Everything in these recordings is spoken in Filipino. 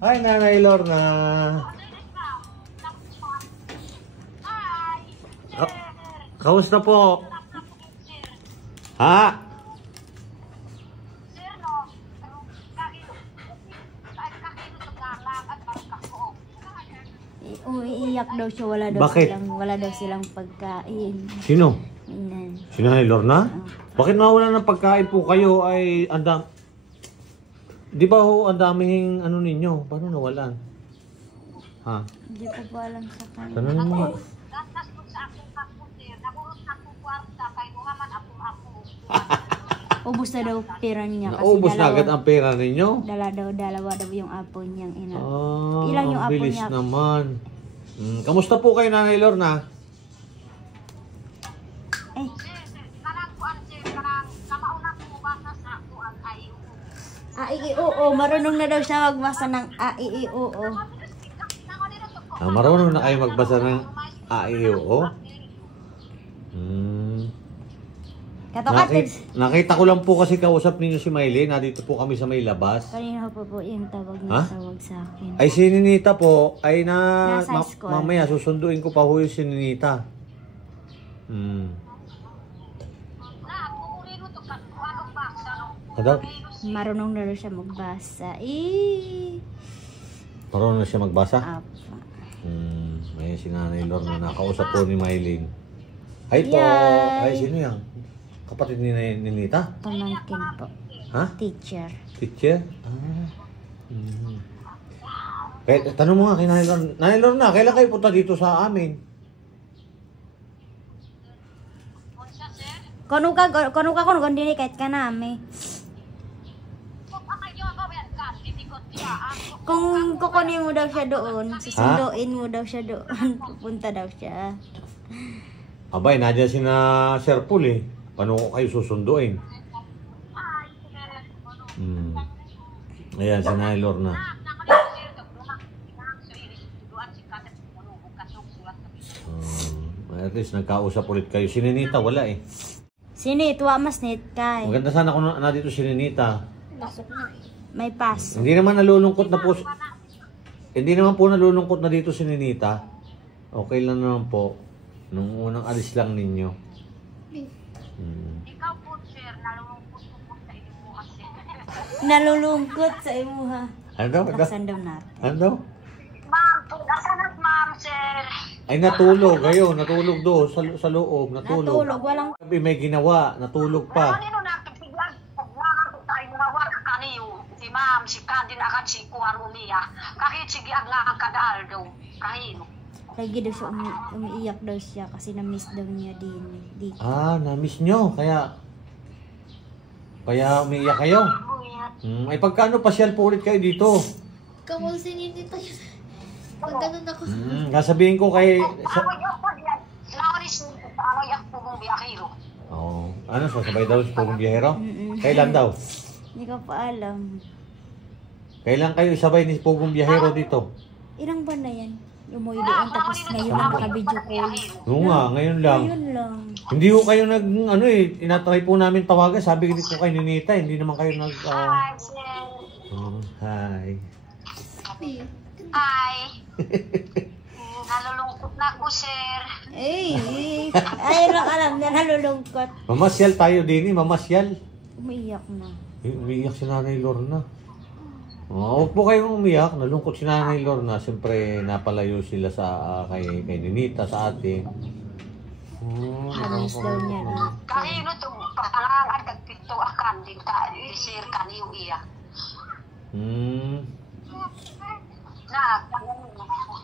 Hi, Nanay Lorna. Kamusta po? Ha? Umiiyak daw siya, wala daw silang pagkain. Sino? Inan. Si Nanay Lorna? Bakit mawala ng pagkain po kayo ay andam? Di ba ho ang daming ano ninyo? Paano nawalan? Ha? Hindi ko pa alam sa kanya. Tanong mo nga. Ubus na daw pera niya kasi Naubos na agad ang pera ninyo? dalawa daw yung apo niyang ina. Ah, Ilang yung apo bilis niya? naman. Kamusta po kayo, Nanay Lorna? Eh, AIIOO, marunong na daw siya magbasa ng AIIOO. Marunong na kayo magbasa ng AIOO? Katokatid. Nakita ko lang po kasi kausap ninyo si Maylin. Nandito po kami sa may labas. Kanina po yung tawag Ha? na tawag sa akin. Ay, si Ninita po, ay Nasa school. mamaya susunduin ko pa ho yung si Ninita. Ano? Marunong na daw siya magbasa. Marunong na siya magbasa? Apa. May si Nanay Lorna na nakausap po ni Maylin. Ay po! Yay! Ay, sino yan? Kapatid ni Ninita? Pamangkin po. Ha? Teacher. Teacher? Kaya, tanong mo nga kay Nanay Lorna. Nanay Lorna, kailan kayo punta dito sa amin? Kung dili kahit ka nami. Kung kukunin mo daw siya doon, susunduin mo daw siya doon, pupunta daw siya. Abay, nandiyan si na Sir Paul eh. Paano ko kayo susunduin? Ayan, si Nanay Lorna. At least nagkausap ulit kayo. Si Ninita, wala eh. Sini, tuwa mas net kay. Maganda sana kung na dito si Ninita. May pass. Hindi naman nalulungkot na po. Hindi naman po nalulungkot na dito si Ninita. Okay lang naman po. Nung unang alis lang ninyo. Ikaw po, sir, nalulungkot po sa inyo kasi. Nalulungkot sa imuha. Ano? Laksan daw natin. Ano? Ma'am, nasanat ma'am, sir. Ay natulog. Ayun, natulog doon sa loob. Natulog. Natulog, walang... Sabi may ginawa. Natulog pa. Ano nakipigyan? Pagwangan ko tayo mga kaniyo. Si ma'am, si Candy na agad si Kuarumiya. Kahit sige ang nga ang kadal daw. Kahino. Lagi daw siya umiiyak daw siya kasi na-miss daw niya dito. Na-miss nyo. Kaya umiiyak kayo. Ay pagkano pasyal po ulit kayo dito? Kamulsinin dito yun. Pag ganun ako. Sasabihin ko kay... Ano, sasabay daw sa Pugong Biyahero? Kailan daw? Hindi ko pa alam. Kailan kayo isabay ni Pugong Biyahero dito? Ilang ba na yan? Umuwi doon tapos ngayon nakabidyo call. Oo nga, ngayon lang. Ngayon lang. Hindi ko kayo inatry po namin tawagan. Sabi ko kay Ninita, hindi naman kayo nag... Hi. Hi. Nalulungkot na ako, sir. Ay lang alam na nalulungkot. Mamasyal tayo din mamasyal. Umiiyak na. Umiiyak si Nanay Lorna. Huwag po kayong umiyak. Nalungkot si Nanay Lorna. Siyempre, napalayo sila sa kay Ninita, sa atin. Namiss daw niya na. Kahino ito, palangan kagpito akan din tayo, sir, kaniyo iya.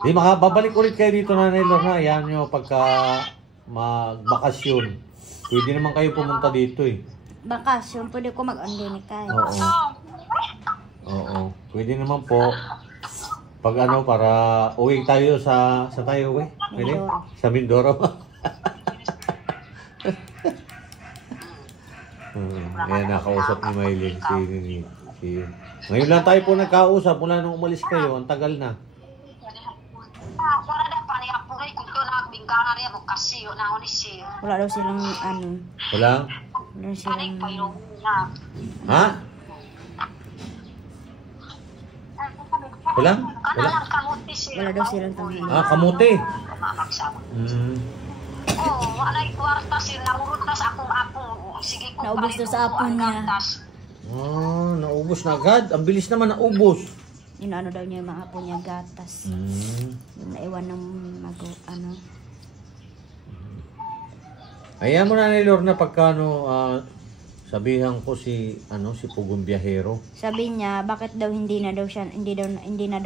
Di, babalik ulit kayo dito, Nanay Lorna. Ayan nyo, pagka magbakasyon. Pwede naman kayo pumunta dito eh. Bakasyon, pwede ko mag-andini kayo. Oo. Pwede naman po. Pag para uwi tayo sa tayo uwi? Pwede? Sa Mindoro. Ayan, nakausap ni Maylin ngayon lang tayo po nagkausap mula nung umalis kayo. Ang tagal na. Wala daw silang Wala? Wala silang... Ha? Walang? Wala? Kanalang kamuti sir. Wala daw silang tanghalan. Ah, kamuti. Mamagsama. Oh, Walay kwarta sir. Namurot na sa akong apong. Sige ko. Naubos daw sa apong niya. Ah, naubos na agad. Ang bilis naman naubos. Inaano daw niya yung mga apo niya gatas. Yung naiwan ng Ayan mo na ni Lorna pagkano sabihan ko si Pugong Biyahero. Sabi niya, bakit daw hindi na daw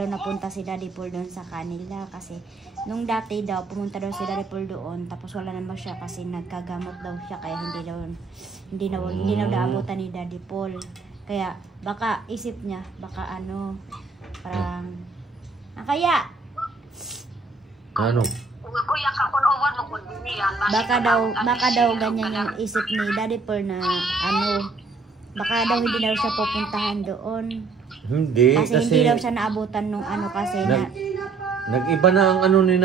napunta si Daddy Paul doon sa kanila kasi nung dati daw pumunta daw si Daddy Paul doon tapos wala naman siya kasi nagkagamot daw siya kaya hindi daw naabutan ni Daddy Paul. Kaya baka isip niya, baka parang kaya Ano? Kuya ka kung owan mo kung dinihan. baka daw ganyan yung isip ni Daddy Paul na baka daw hindi daw siya pupuntahan doon. Hindi Kasi hindi daw siya naabutan nung kasi nag-iba na ang ni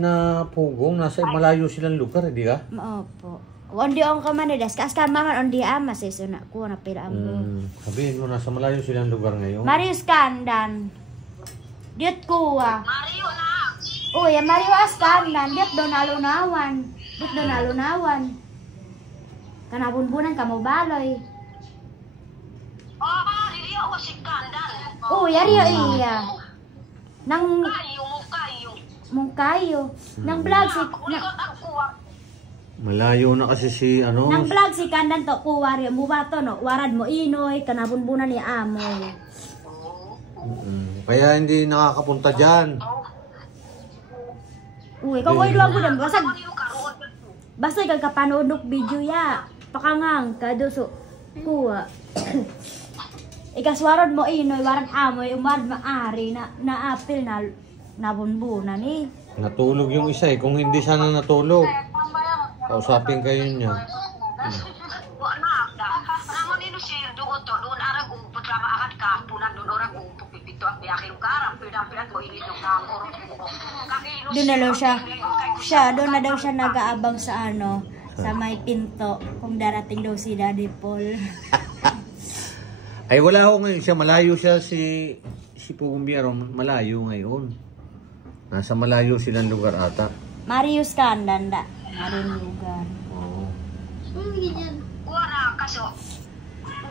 na Pugong, nasa malayo silang lugar, di ka? Opo. Ondi ang kamanidas, kas maman ondi amas na ko na pila ambo. Sabihin mo, nasa malayo silang lugar ngayon. Marius Kandan. Diet kuwa. Mario na. Uy, Marius Kandan, diet do nalunawan. Kanabunbunan ka mo baloy. Dili ako si Kandan. Uy, ariyo iya. Nang Kayo. mungkayo. Nang vlog si Malayo na kasi si Nang vlog si Kandan to kuwari mo bato no, warad mo inoy kanabunbunan ni amoy. Kaya hindi nakakapunta dyan. Uy, kung koy duwag ko dyan, basta kagkapanood ng video ya. Pakangang kaduso kuwa. Ikaswarad mo inoy, warad amoy, umad maari na apil na nabunbunan eh. Natulog yung isa kung hindi sana natulog. Kausapin kayo niya. Wala na. Naman nino si doon arag umpot na maakat ka. Punan doon orang umpot pipito ang biyakin karang. Pinang mo init yung nangor. Doon na daw doon na daw siya nag-aabang sa sa may pinto kung darating daw si Daddy Paul. Ay wala ho ngayon siya. Malayo siya si Pugong Biyahero. Malayo ngayon. Nasa malayo silang lugar ata. Marius Kandan da. Maring lugar. Oo. Ganyan. Wala kaso.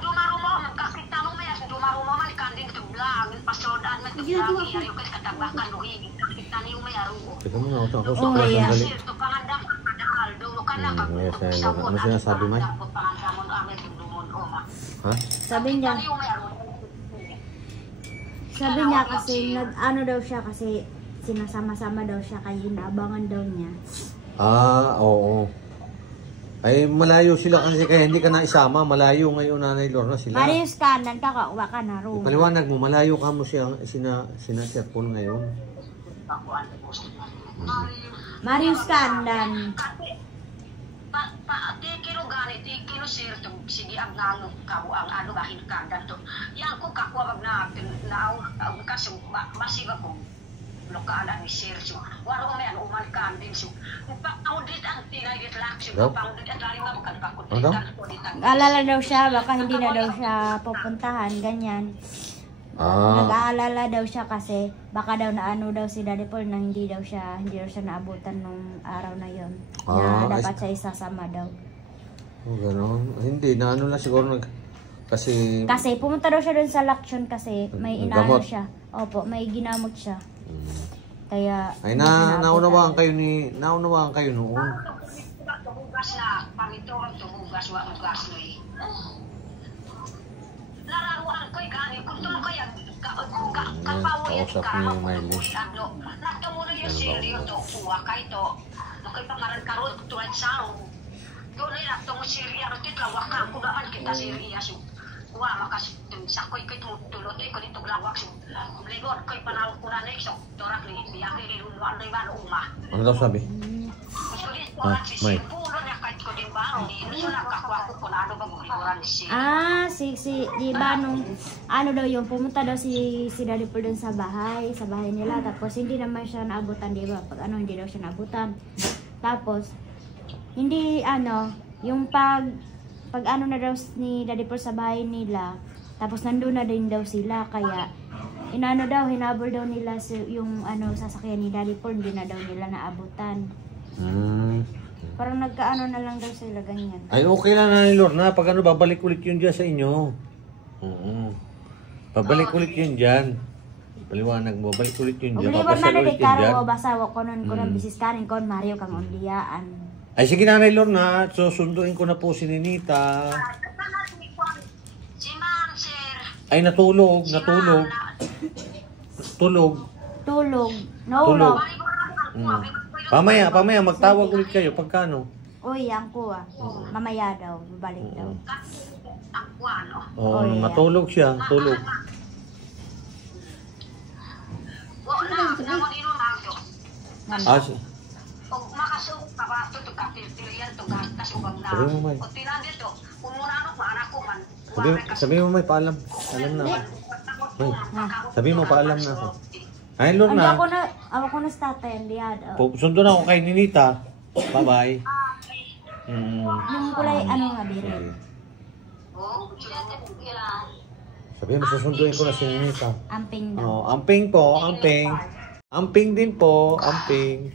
Dumarumo kakita mo may dumarumo man kanding tublang pasodan man tublang yari ko katabakan lo higit kakita niyo may arugo. Teka mo na ako sa Oh, class yeah. ang dali. Sir to pangandam kada aldo kana ka. Ano sinasabi mo? Pangandam amin dumon oma. Ha? Sabi niya kasi daw siya kasi sinasama-sama daw siya kaya inaabangan daw niya. Oo. Ay, malayo sila kasi kaya hindi ka na isama. Malayo ngayon, Nanay Lorna sila. Marius Kandan, kakauwa ka na room. Paliwanag mo, malayo ka mo sina Sir Paul ngayon. Marius Kandan. Di kilo ganit, di kilo sir, sige ang nangong kabo ang bahin Kandan to. Yan ko kakuha mag na kasi masiba ko. Lokala ni Sir so waro may uman kanding so paudit ang tinay dit lak so paudit at lari mo kan pakuditan Alala daw siya, baka hindi na daw siya pupuntahan, ganyan. Nag-aalala daw siya kasi baka daw daw si Daddy Paul na hindi daw siya naabutan nung araw na yon. Na dapat siya isasama daw. Gano'n. Hindi, na siguro kasi pumunta daw siya doon sa Laksyon kasi may inaano siya. Opo, may ginamot siya. Kaya ay naunawaan kayo noon. Tubugas na pamito ang tubugas wa ugas no eh. Lararuan ko gani kung to kaya kapawoy Kausap niyo yung Miley. Nagtamo na yung seryo to kuha kay to. Kay pangaran karon tuwad sao. Doon na tong seryo ro titawak ka kudaan kita seryo so. Kuha makas sakoy kay tulot ko dito lawak so. Libon kay panang kunan so. Torak ni biya kay luluan na ba uma. Ano daw sabi? May. Di ba nung daw yung pumunta daw si Daddy Paul dun sa bahay nila tapos hindi naman siya naabutan, di ba? Pag hindi daw siya naabutan. Tapos hindi yung pag na daw ni Daddy Paul sa bahay nila, tapos nandun na din daw sila kaya Inano daw, hinabol daw nila yung ano sasakyan ni Daddy Paul, hindi na daw nila naabutan. Parang nagkaano na lang daw sila ganyan. Ay, okay lang na ni Lorna. Pag ano, babalik ulit yun dyan sa inyo. Oo. Babalik ulit yun dyan. Paliwanag mo, babalik ulit yun dyan. Obliwan Papasal na ulit di yun dyan. karo o basa ko nun ko ng bisis kanin kon Mario kang undiyaan. Ay, sige Nanay Lorna. So, sunduin ko na po si Ninita. Si Ma'am, sir. Ay, natulog. Natulog. Tulog. Tulog. Tulog. Naulog. Pamaya, magtawag ulit kayo. Pagkano? Uy, ang kuha. Mamaya daw, babalik daw. Oh, yeah. matulog siya. Tulog. Ah, O makasuot ka ba ito ka pilihan to gatas ubang na. Sabi mo, May. O tinanggil to, kung muna ano, maanak ko man. sabi mo, May, paalam. Alam na ako. May, sabi mo, paalam na ako. Ay, Ando Lorna. ako na sa tatay, andiyad. Sundo na ako kay Ninita. Bye-bye. Yung kulay, ano nga, birin. Sabi mo, susunduin ko na si Ninita. Amping daw. Oh, amping po, amping. Amping din po, amping.